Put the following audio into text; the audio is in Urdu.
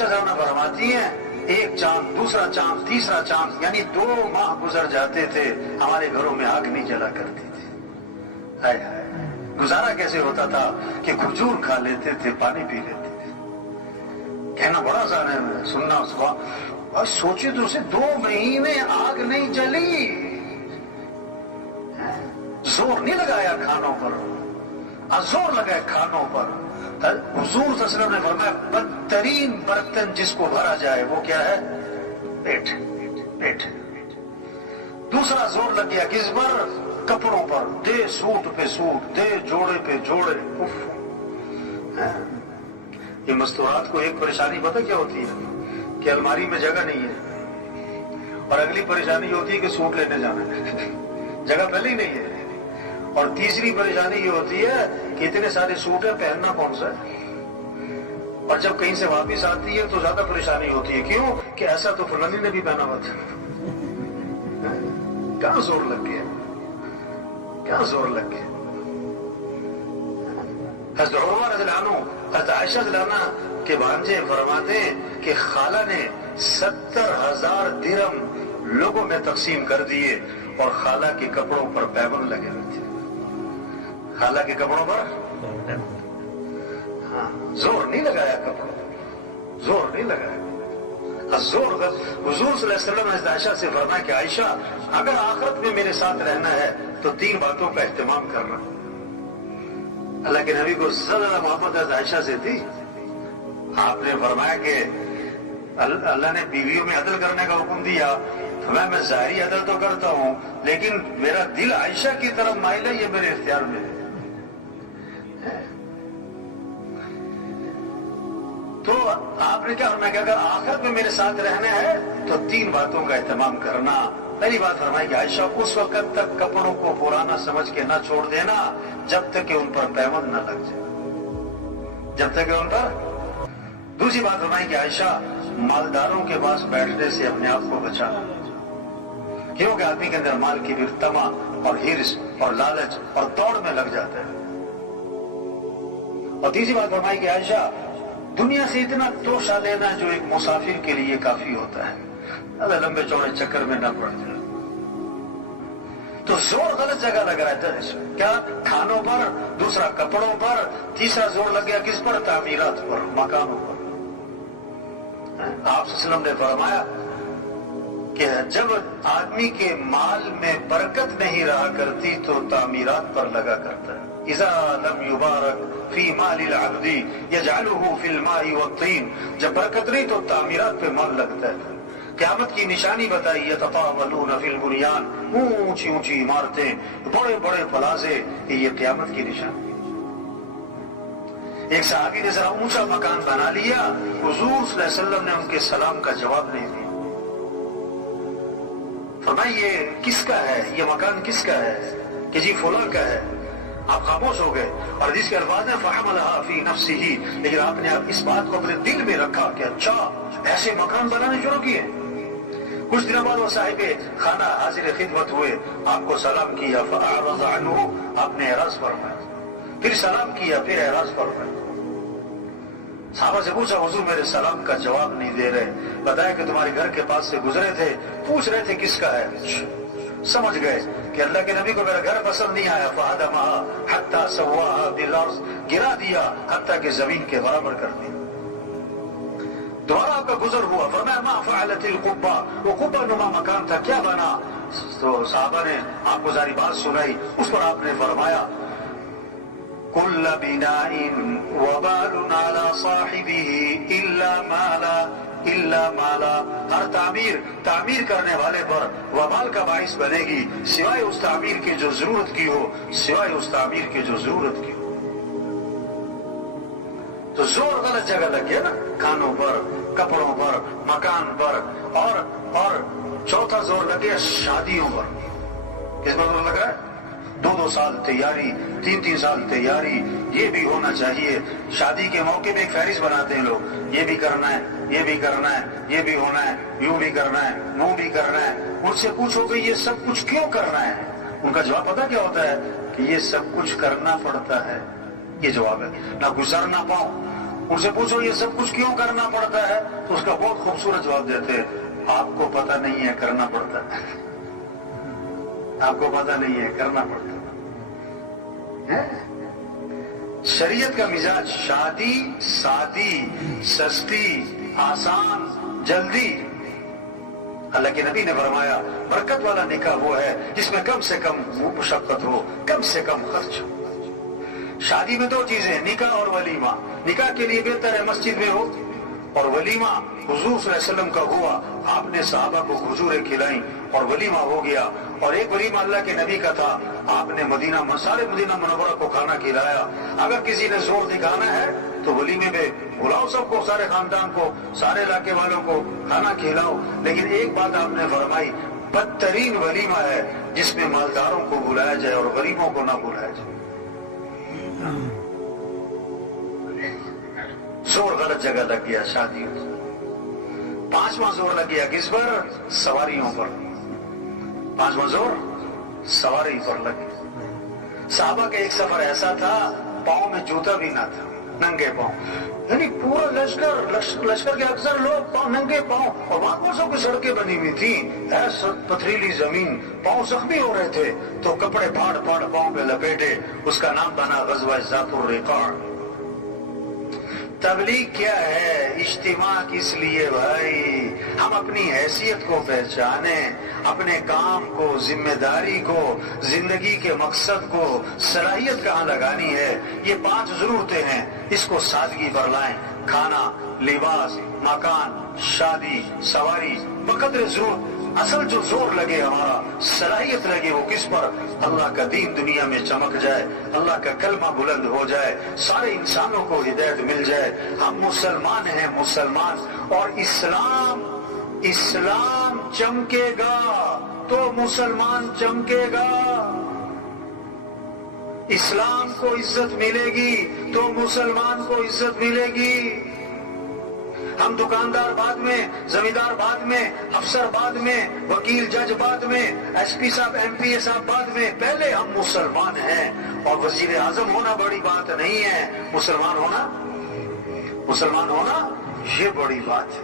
عائشہ صاحب فرماتی ہیں ایک چاند دوسرا چاند تیسرا چاند یعنی 2 ماہ گزر جاتے تھے ہمارے گھروں میں آگ نہیں جلا کرتی تھی. ہائے ہائے گزارا کیسے ہوتا تھا کہ کھجور کھا لیتے تھے پانی پی لیتے تھے. کہنا بڑا آسان ہے سننا اس کو. اور سوچے تو اسے 2 مہینے آگ نہیں جلی. زور نہیں لگایا کھانوں پر, زور لگایا کھانوں پر. حضور صلی اللہ علیہ وسلم نے فرمایا بدترین برتن جس کو بھرا جائے وہ کیا ہے؟ پیٹ. پیٹ. دوسرا زور لگ گیا کس پر؟ کپڑوں پر. دے سوٹ پہ سوٹ, دے جوڑے پہ جوڑے. یہ مستورات کو ایک پریشانی پتہ کیا ہوتی ہے کہ الماری میں جگہ نہیں ہے, اور اگلی پریشانی ہوتی ہے کہ سوٹ لینے جانا ہے, جگہ پہلے ہی نہیں ہے. اور تیسری پریشانی یہ ہوتی ہے کہ اتنے سارے سوٹ ہیں پہننا کون سا ہے, اور جب کہیں سے واپس آتی ہے تو زیادہ پریشانی ہوتی ہے. کیوں کہ ایسا تو فلانی نے بھی پہنا ہوا تھا. کہاں زور لگ گیا, کہاں زور لگ گیا. حضرت عروہ رضی اللہ عنہ حضرت عائشہ رضی اللہ عنہ کے بھانجے فرماتے ہیں کہ خالہ نے 70,000 درہم لوگوں میں تقسیم کر دیے, اور خالہ کے کپڑوں پر پیبند لگے ہوئے تھے. خالہ کے کپڑوں پر زور نہیں لگایا, کپڑوں پر زور نہیں لگایا. زور حضور صلی اللہ علیہ وسلم نے عائشہ سے فرمایا کہ عائشہ اگر آخرت میں میرے ساتھ رہنا ہے تو 3 باتوں کا اہتمام کرنا. اللہ کے نبی کو زیادہ محبت حضرت عائشہ سے تھی. آپ نے فرمایا کہ اللہ نے بیویوں میں عدل کرنے کا حکم دیا, میں ظاہری عدل تو کرتا ہوں لیکن میرا دل عائشہ کی طرف مائل ہے, یہ میرے اختیار میں ہے. تو آپ نے کیا فرمایا کہ اگر آخرت میں میرے ساتھ رہنا ہے تو 3 باتوں کا اہتمام کرنا. پہلی بات فرمائی کہ عائشہ اس وقت تک کپڑوں کو پرانا سمجھ کے نہ چھوڑ دینا جب تک کہ ان پر پیوند نہ لگ جائے, جب تک کہ ان پر. دوسری بات فرمائی کہ عائشہ مالداروں کے پاس بیٹھنے سے اپنے آپ کو بچانا, کیونکہ آدمی کے اندر مال کی بھی طمع اور ہرس اور لالچ اور دوڑ میں لگ جاتا ہے. اور تیسری بات فرمائی کہ عائشہ دنیا سے اتنا توشہ لینا جو ایک مسافر کے لیے کافی ہوتا ہے, اللہ لمبے چوڑے چکر میں نہ پڑ جائے. تو زور غلط جگہ لگ رہا ہے. کیا؟ کھانوں پر, دوسرا کپڑوں پر, تیسرا زور لگ گیا کس پر؟ تعمیرات پر, مکانوں پر. آپ صلی اللہ علیہ وسلم نے فرمایا کہ جب آدمی کے مال میں برکت نہیں رہا کرتی تو تعمیرات پر لگا کرتا ہے. اذا لم یبارک فی مال العبد یجعلہ فی الماء والطین, جب برکت نہیں تو تعمیرات پہ مال لگتا ہے. قیامت کی نشانی بتائی یتطاولون فی البنیان, اونچی اونچی عمارتیں, بڑے بڑے پلازے, یہ قیامت کی نشانی. ایک صحابی نے ذرا اونچا مکان بنا لیا, حضور صلی اللہ علیہ وسلم نے ان کے سلام کا جواب نہیں دیا. فرمایا یہ کس کا ہے, یہ مکان کس کا ہے؟ کہ جی فلاں کا ہے. آپ خاموش ہو گئے. اور جس کے الفاظ ہیں فحملها فی نفسہ, لیکن آپ نے اس بات کو اپنے دل میں رکھا کہ اچھا ایسے مکان بنانے شروع کیے. کچھ دنوں بعد وہ صاحب خانہ حاضر خدمت ہوئے, آپ کو سلام کیا, فاعرض عنہ, آپ نے اعراض فرمایا, پھر سلام کیا, پھر اعراض فرمایا. صحابہ سے پوچھا حضور میرے سلام کا جواب نہیں دے رہے, بتایا کہ تمہارے گھر کے پاس سے گزرے تھے, پوچھ رہے تھے کس کا ہے. سمجھ گئے کہ اللہ کے نبی کو میرا گھر پسند نہیں آیا. فہدمها حتی سواها بالارض, گرا دیا حتیٰ کہ زمین کے برابر کر دیا. دوبارہ آپ کا گزر ہوا, فرمایا ما فعلت القبہ, وہ قبہ نما مکان تھا کیا بنا؟ تو صحابہ نے آپ کو ساری بات سنائی. اس پر آپ نے فرمایا کل بناء وبال على صاحبه الا مالا, ہر تعمیر کرنے والے پر وبال کا باعث بنے گی سوائے اس تعمیر کی جو ضرورت کی ہو, سوائے اس تعمیر کی جو ضرورت کی ہو. تو زور غلط جگہ لگ گیا نا, کھانوں پر, کپڑوں پر, مکان پر. اور چوتھا زور لگ گیا شادیوں پر. کس پر زور لگا ہے؟ 2 سال تیاری, 3 سال تیاری, یہ بھی ہونا چاہیے. شادی کے موقع پہ ایک فہرست بناتے ہیں لوگ, یہ بھی کرنا ہے, یہ بھی کرنا ہے, یہ بھی ہونا ہے, یوں بھی کرنا ہے, وہ بھی کرنا ہے. ان سے پوچھو کہ یہ سب کچھ کیوں کرنا ہے؟ ان کا جواب پتہ کیا ہوتا ہے کہ یہ سب کچھ کرنا پڑتا ہے. یہ جواب ہے. نہ گزر نہ پاؤں, ان سے پوچھو یہ سب کچھ کیوں کرنا پڑتا ہے، تو اس کا بہت خوبصورت جواب دیتے ہیں، آپ کو پتہ نہیں ہے کرنا پڑتا ہے، آپ کو پتہ نہیں ہے کرنا پڑتا ہے۔ شریعت کا مزاج شادی سادی، سستی، آسان، جلدی۔ اللہ کے نبی نے فرمایا برکت والا نکاح وہ ہے جس میں کم سے کم مشقت ہو، کم سے کم خرچ ہو۔ شادی میں دو چیزیں، نکاح اور ولیمہ۔ نکاح کے لیے بہتر ہے مسجد میں ہو، اور ولیمہ حضور صلی اللہ علیہ وسلم کا ہوا، آپ نے صحابہ کو کھجوریں کھلائیں اور ولیمہ ہو گیا۔ اور ایک ولیمہ اللہ کے نبی کا تھا، آپ نے سارے مدینہ منورہ کو کھانا کھلایا۔ اگر کسی نے زور دکھانا ہے تو ولیمے میں بلاؤ سب کو، سارے خاندان کو، سارے علاقے والوں کو کھانا کھلاؤ۔ لیکن ایک بات آپ نے فرمائی، بدترین ولیمہ ہے جس میں مالداروں کو بلایا جائے اور غریبوں کو نہ بلایا جائے۔ زور غلط جگہ لگ گیا شادیوں۔ پانچواں زور لگ گیا کس پر؟ سواریوں پر۔ پانچواں زور سواری پر لگ گیا۔ صحابہ کا ایک سفر ایسا تھا، پاؤں میں جوتا بھی نہ تھا، ننگے پاؤں، یعنی پورا لشکر کے اکثر لوگ پاؤں ننگے پاؤں، اور وہاں پر سب کی سڑکیں بنی ہوئی تھیں، ایسا پتھریلی زمین، پاؤں زخمی ہو رہے تھے تو کپڑے پھاڑ پھاڑ پاؤں پہ لپیٹے۔ اس کا نام بنا غزوہ ذات الرقاع۔ تبلیغ کیا ہے؟ اجتماع کس لیے بھائی؟ ہم اپنی حیثیت کو پہچانیں، اپنے کام کو، ذمہ داری کو، زندگی کے مقصد کو، صلاحیت کہاں لگانی ہے۔ یہ 5 ضرورتیں ہیں، اس کو سادگی پر لائیں۔ کھانا، لباس، مکان، شادی، سواری، بقدر ضرورت۔ اصل جو زور لگے ہمارا، صلاحیت لگے، وہ کس پر؟ اللہ کا دین دنیا میں چمک جائے، اللہ کا کلمہ بلند ہو جائے، سارے انسانوں کو ہدایت مل جائے۔ ہم مسلمان ہیں، مسلمان، اور اسلام چمکے گا تو مسلمان چمکے گا۔ اسلام کو عزت ملے گی تو مسلمان کو عزت ملے گی۔ ہم دکاندار بعد میں، زمیندار بعد میں، افسر بعد میں، وکیل جج بعد میں، ایس پی صاحب ایم پی اے صاحب بعد میں، پہلے ہم مسلمان ہیں۔ اور وزیر اعظم ہونا بڑی بات نہیں ہے، مسلمان ہونا یہ بڑی بات ہے۔